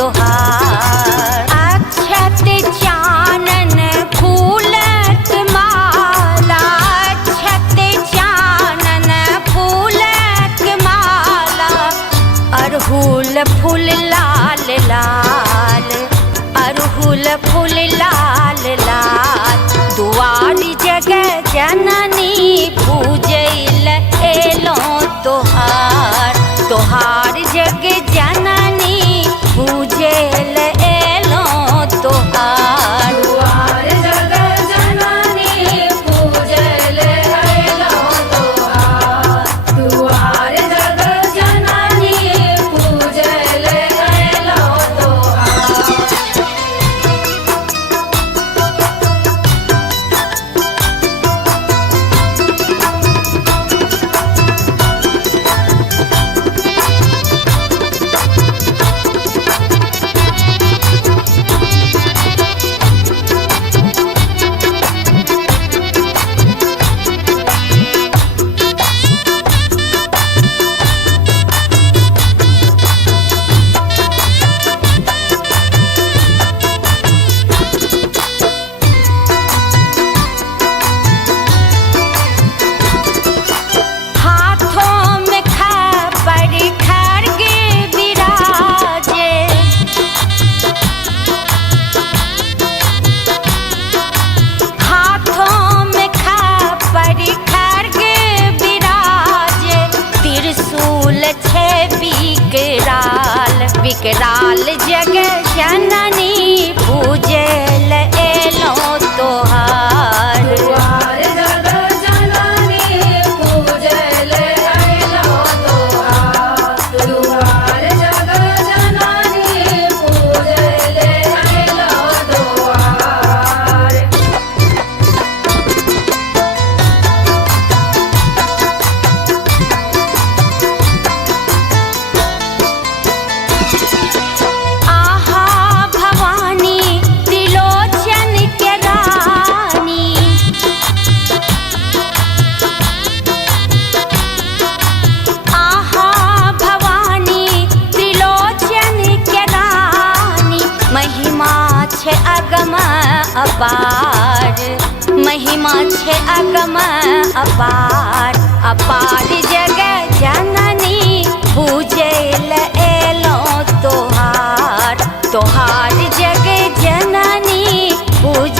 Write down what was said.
तोहार। अक्षत चानन फूलक माला, अक्षत चानन फूलक माला, अरहुल फूल लाल लाल, अरहुल फूल लाल लाल। दुआरी जगह जननी पूजैल एलो तोहार, तोहार जग जननी पूजैल एलो तोहार। दुआर जग जननी पूजैल एलो तोहार, दुआर जग जननी पूजैल एलो तोहार। विकराल जग जननी पूजैल एलो तोहार। दुआर जग जननी पूजैल एलो तोहार, दुआर जग जननी पूजैल एलो तोहार। आहा भवानी त्रिलोचन के रानी, आहा भवानी त्रिलोचन के रानी। महिमा छे अगम अपार, महिमा छे अगम अपार। अपार जग जननी पूजैल एलो तोहार, तोहार जग जननी पूज